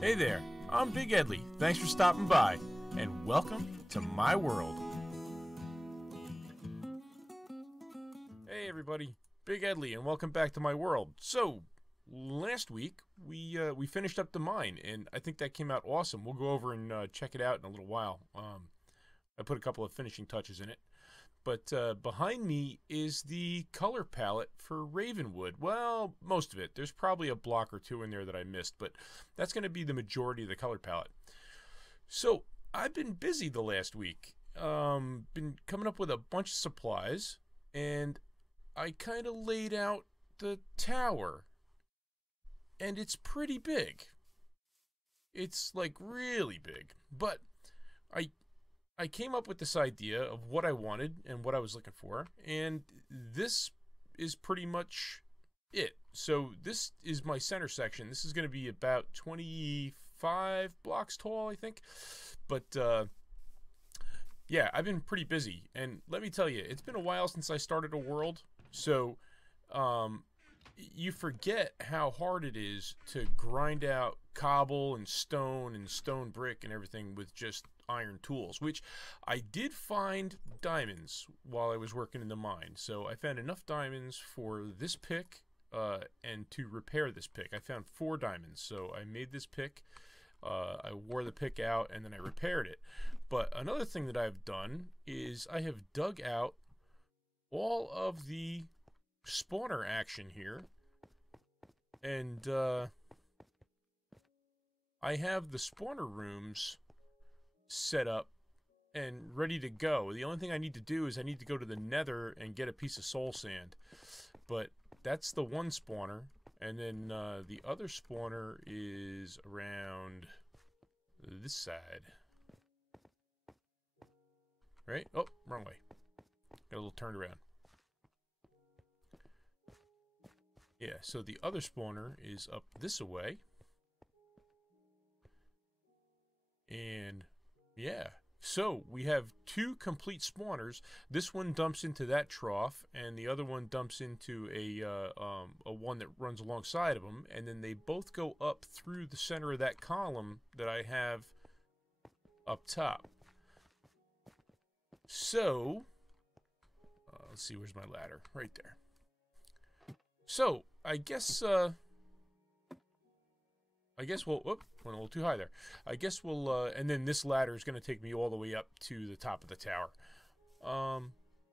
Hey there, I'm Big Edley. Thanks for stopping by, and welcome to my world. Hey everybody, Big Edley, and welcome back to my world. So, last week we finished up the mine, and I think that came out awesome. We'll go over and check it out in a little while. I put a couple of finishing touches in it. But behind me is the color palette for Ravenwood. Well, most of it. There's probably a block or two in there that I missed, but that's going to be the majority of the color palette. So, I've been busy the last week. Been coming up with a bunch of supplies, and I kind of laid out the tower. And it's pretty big. It's like really big. But I came up with this idea of what I wanted and what I was looking for, and this is pretty much it. So this is my center section. This is going to be about 25 blocks tall, I think. But yeah, I've been pretty busy, and let me tell you, it's been a while since I started a world, so you forget how hard it is to grind out cobble and stone brick and everything with just iron tools, which I did find diamonds while I was working in the mine. So I found enough diamonds for this pick and to repair this pick. I found 4 diamonds, so I made this pick. I wore the pick out and then I repaired it. But another thing that I've done is I have dug out all of the spawner action here, and I have the spawner rooms set up and ready to go. The only thing I need to do is I need to go to the nether and get a piece of soul sand. But that's the one spawner, and then the other spawner is around this side. Right? Oh, wrong way. Got a little turned around. Yeah, so the other spawner is up this way. And yeah, so we have 2 complete spawners. This one dumps into that trough, and the other one dumps into a one that runs alongside of them, and then they both go up through the center of that column that I have up top. So, let's see, where's my ladder? Right there. So, I guess we'll, whoop, went a little too high there. I guess we'll, and then this ladder is going to take me all the way up to the top of the tower.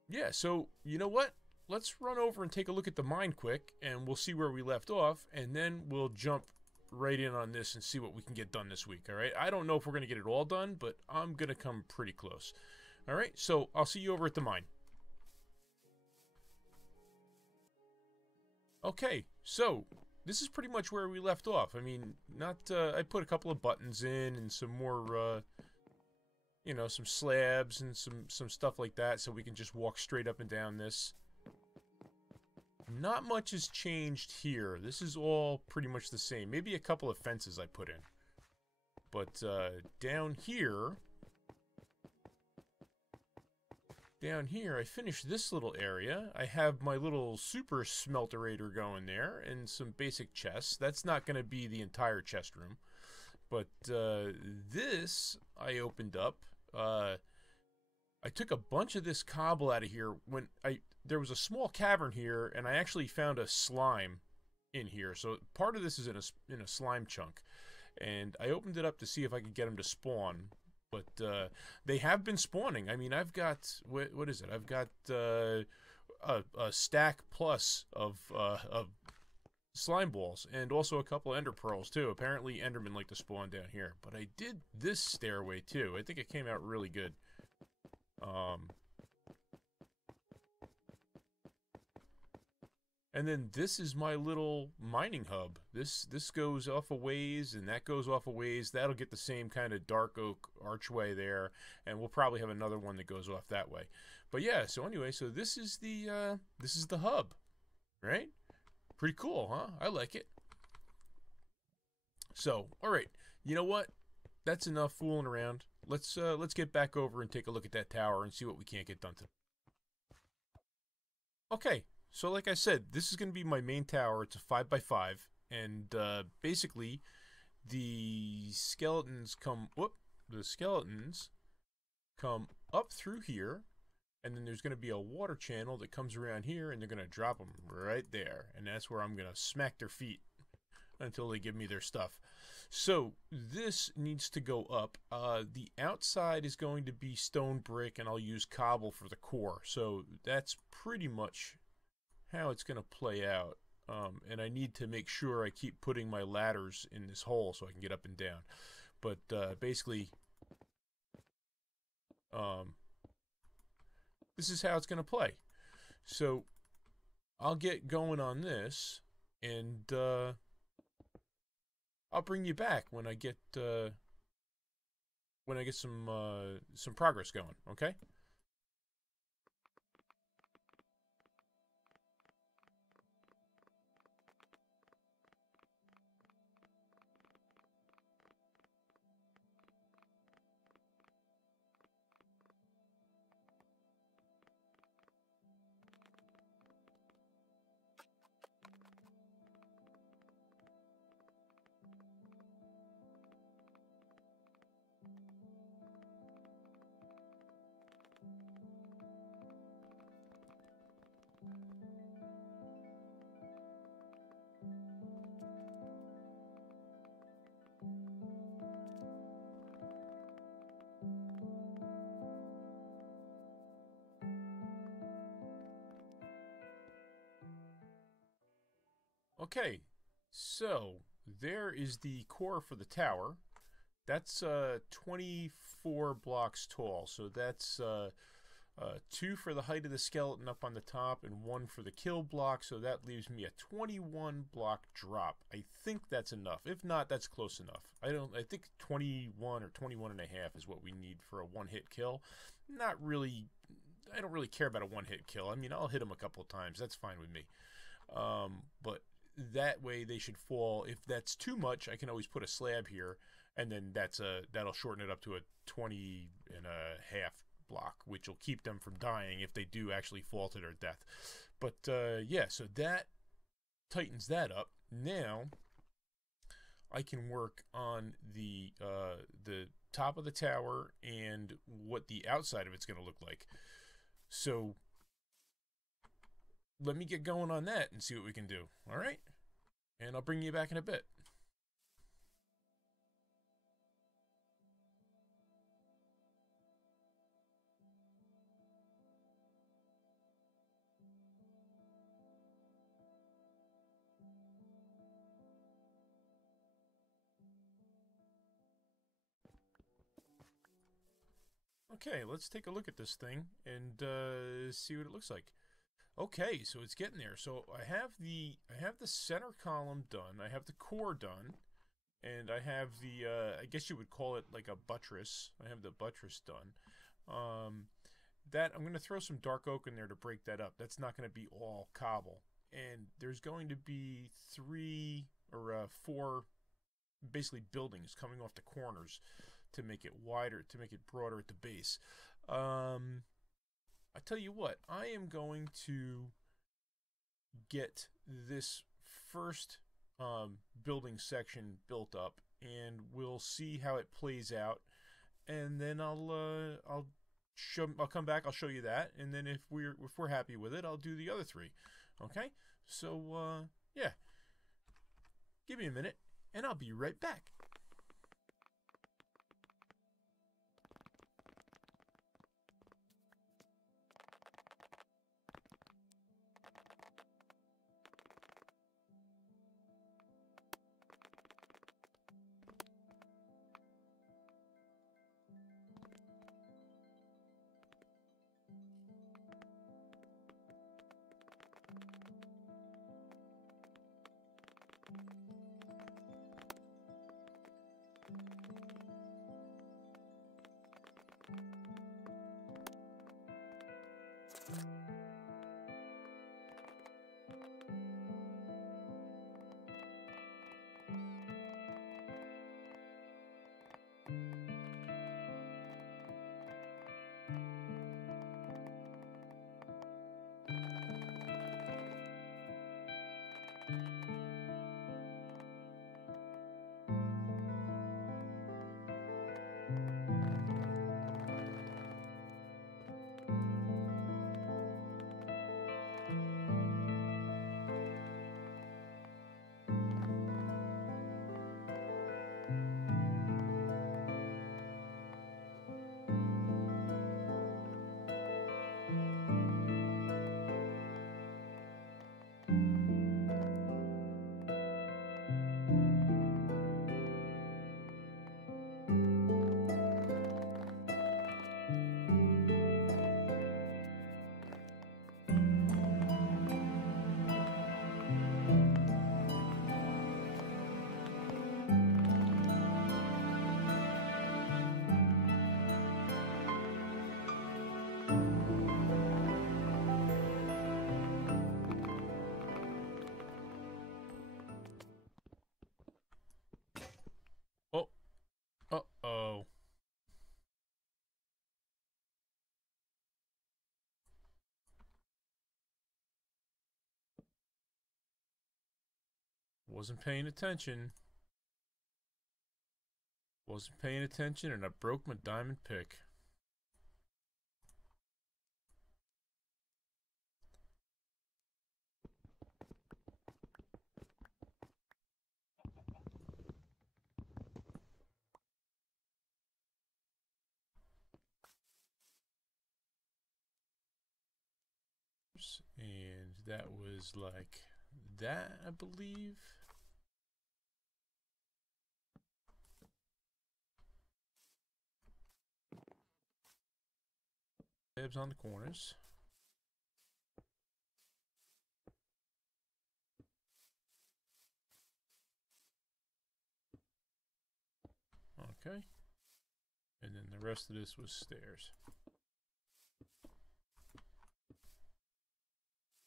Yeah, so, you know what? Let's run over and take a look at the mine quick, and we'll see where we left off, and then we'll jump right in on this and see what we can get done this week, alright? I don't know if we're going to get it all done, but I'm going to come pretty close. Alright, so I'll see you over at the mine. Okay, so this is pretty much where we left off. I mean, I put a couple of buttons in and some more, you know, some slabs and some stuff like that so we can just walk straight up and down this. Not much has changed here. This is all pretty much the same. Maybe a couple of fences I put in. But down here, I finished this little area. I have my little super smelterator going there and some basic chests. That's not going to be the entire chest room. But this I opened up. I took a bunch of this cobble out of here when there was a small cavern here, and I actually found a slime in here. So part of this is in a slime chunk. And I opened it up to see if I could get them to spawn. But they have been spawning. I mean, I've got, what is it? I've got a stack plus of slime balls, and also a couple of ender pearls too. Apparently endermen like to spawn down here. But I did this stairway too. I think it came out really good. And then this is my little mining hub. This goes off a ways, and that goes off a ways. That'll get the same kind of dark oak archway there, and we'll probably have another one that goes off that way. But yeah, so anyway, so this is the hub, right? Pretty cool, huh? I like it. So, all right, you know what? That's enough fooling around. Let's get back over and take a look at that tower and see what we can't get done today. Okay. So like I said, this is going to be my main tower. It's a 5x5, and basically the skeletons come up through here, and then there's going to be a water channel that comes around here, and they're going to drop them right there, and that's where I'm going to smack their feet until they give me their stuff. So this needs to go up. The outside is going to be stone brick, and I'll use cobble for the core. So that's pretty much how it's going to play out. And I need to make sure I keep putting my ladders in this hole so I can get up and down. But basically, this is how it's going to play. So I'll get going on this, and I'll bring you back when I get some progress going. Okay. Okay, so there is the core for the tower. That's 24 blocks tall, so that's 2 for the height of the skeleton up on the top and 1 for the kill block, so that leaves me a 21 block drop. I think that's enough. If not, that's close enough. I think 21 or 21 and a half is what we need for a one-hit kill. Not really, I don't really care about a one-hit kill. I mean, I'll hit them a couple of times. That's fine with me. But that way they should fall. If that's too much, I can always put a slab here, and then that'll shorten it up to a 20 and a half block, which will keep them from dying if they do actually fall to their death. But yeah, so that tightens that up. Now I can work on the top of the tower and what the outside of it's going to look like. So let me get going on that and see what we can do. All right? And I'll bring you back in a bit. Okay, let's take a look at this thing and see what it looks like. Okay, so it's getting there. So I have the center column done. I have the core done, and I have the I guess you would call it like a buttress. I have the buttress done. That I'm going to throw some dark oak in there to break that up. That's not going to be all cobble. And there's going to be 3 or 4 basically buildings coming off the corners to make it wider, to make it broader at the base. I tell you what, I am going to get this first building section built up, and we'll see how it plays out. And then I'll come back. I'll show you that, and then if we're happy with it, I'll do the other 3. Okay? So yeah, give me a minute, and I'll be right back. Wasn't paying attention. Wasn't paying attention, and I broke my diamond pick. And that was like that, I believe. Tabs on the corners. Okay. And then the rest of this was stairs.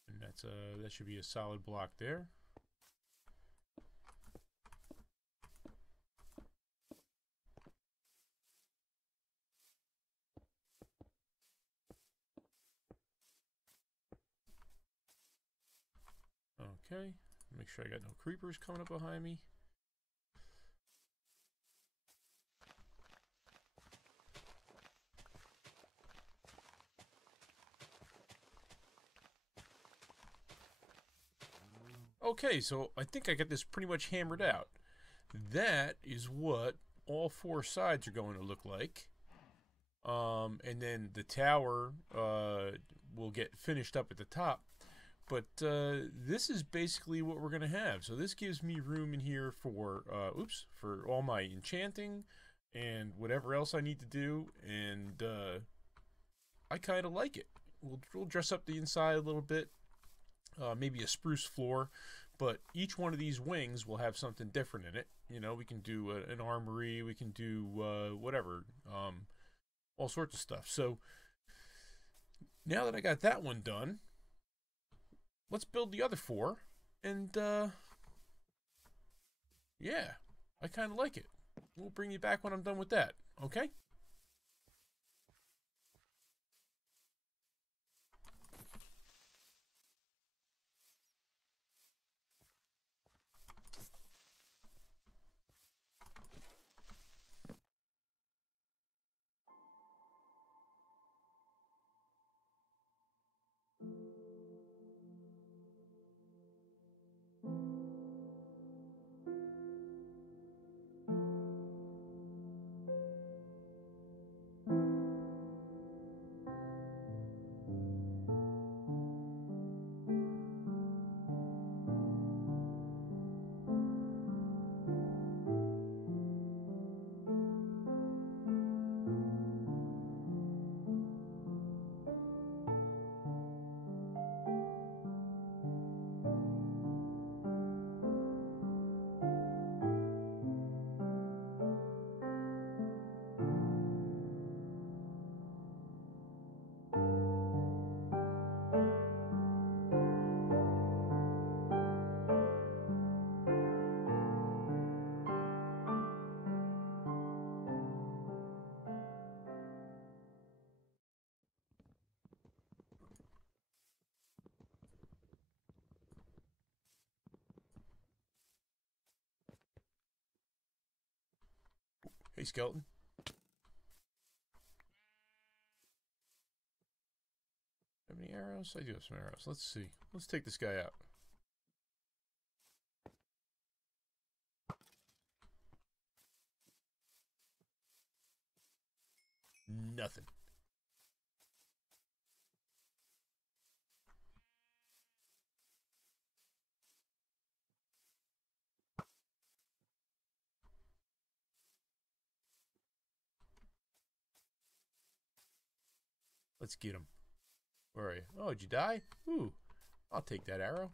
And that's that should be a solid block there. Okay, make sure I got no creepers coming up behind me. Okay, so I think I got this pretty much hammered out. That is what all four sides are going to look like. And then the tower will get finished up at the top. But this is basically what we're going to have. So this gives me room in here for, for all my enchanting and whatever else I need to do. And I kind of like it. We'll dress up the inside a little bit. Maybe a spruce floor. But each one of these wings will have something different in it. You know, we can do an armory. We can do whatever. All sorts of stuff. So now that I got that one done, let's build the other four, and yeah, I kind of like it. We'll bring you back when I'm done with that, okay? Hey, skeleton. Have any arrows? I do have some arrows. Let's see. Let's take this guy out. Nothing. Let's get him. Where are you? Oh, did you die? Ooh, I'll take that arrow.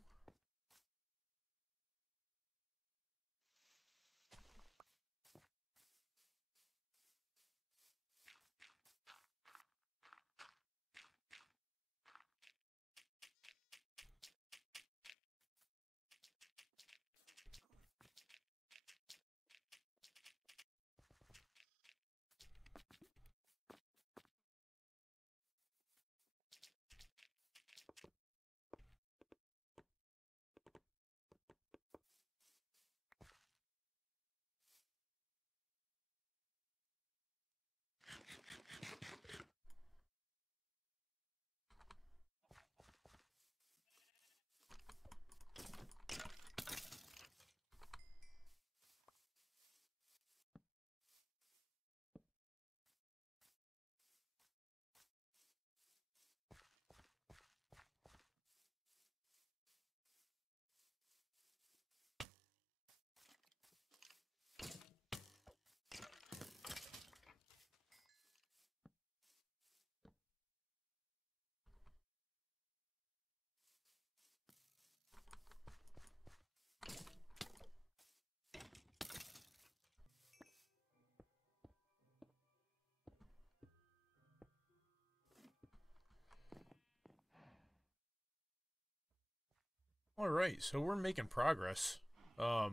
Alright, so we're making progress. I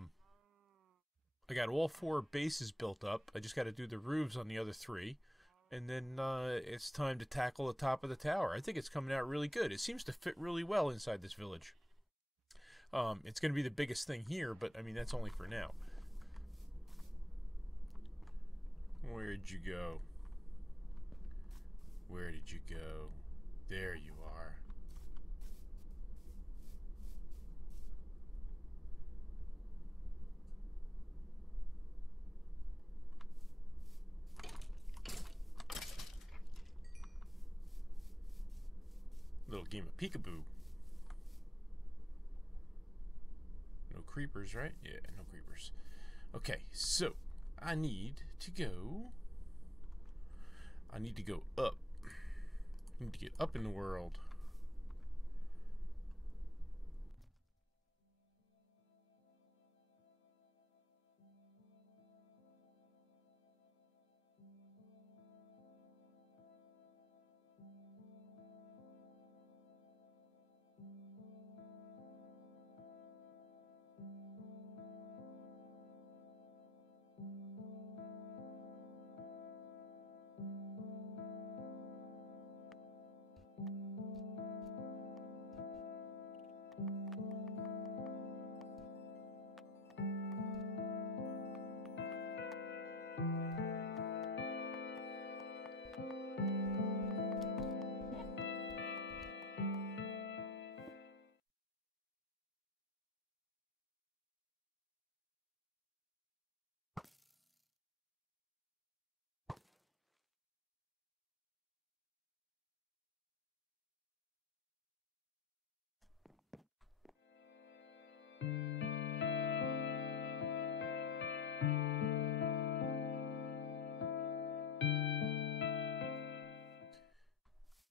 got all 4 bases built up. I just got to do the roofs on the other 3. And then it's time to tackle the top of the tower. I think it's coming out really good. It seems to fit really well inside this village. It's going to be the biggest thing here, but I mean, that's only for now. Where'd you go? Where did you go? There you are. Little game of peekaboo. No creepers, right? Yeah, no creepers. Okay, so I need to go up. I need to get up in the world.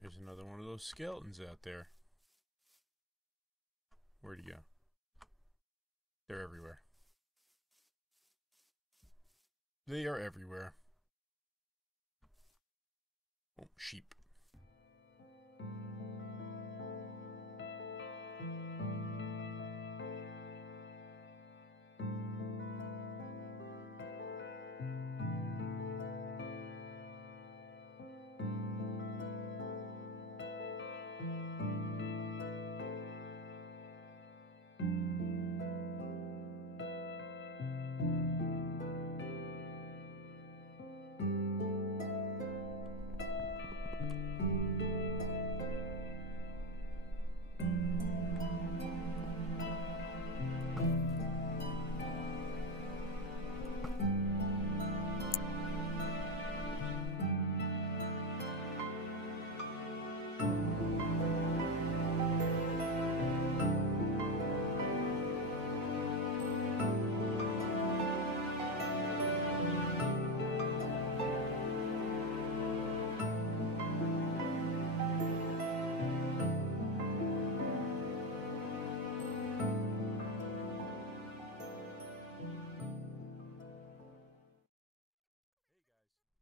There's another one of those skeletons out there. Where'd he go? They're everywhere. They are everywhere. Oh, sheep.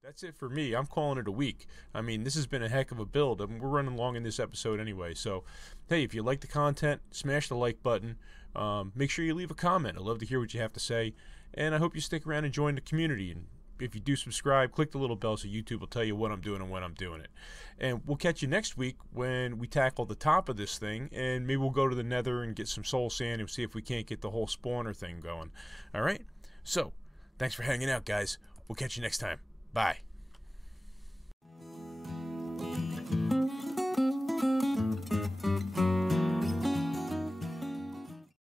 That's it for me. I'm calling it a week. I mean, this has been a heck of a build. I mean, we're running long in this episode anyway. So, hey, if you like the content, smash the like button. Make sure you leave a comment. I'd love to hear what you have to say. And I hope you stick around and join the community. And if you do subscribe, click the little bell so YouTube will tell you what I'm doing and when I'm doing it. And we'll catch you next week when we tackle the top of this thing. And maybe we'll go to the nether and get some soul sand and see if we can't get the whole spawner thing going. All right? So, thanks for hanging out, guys. We'll catch you next time. Bye.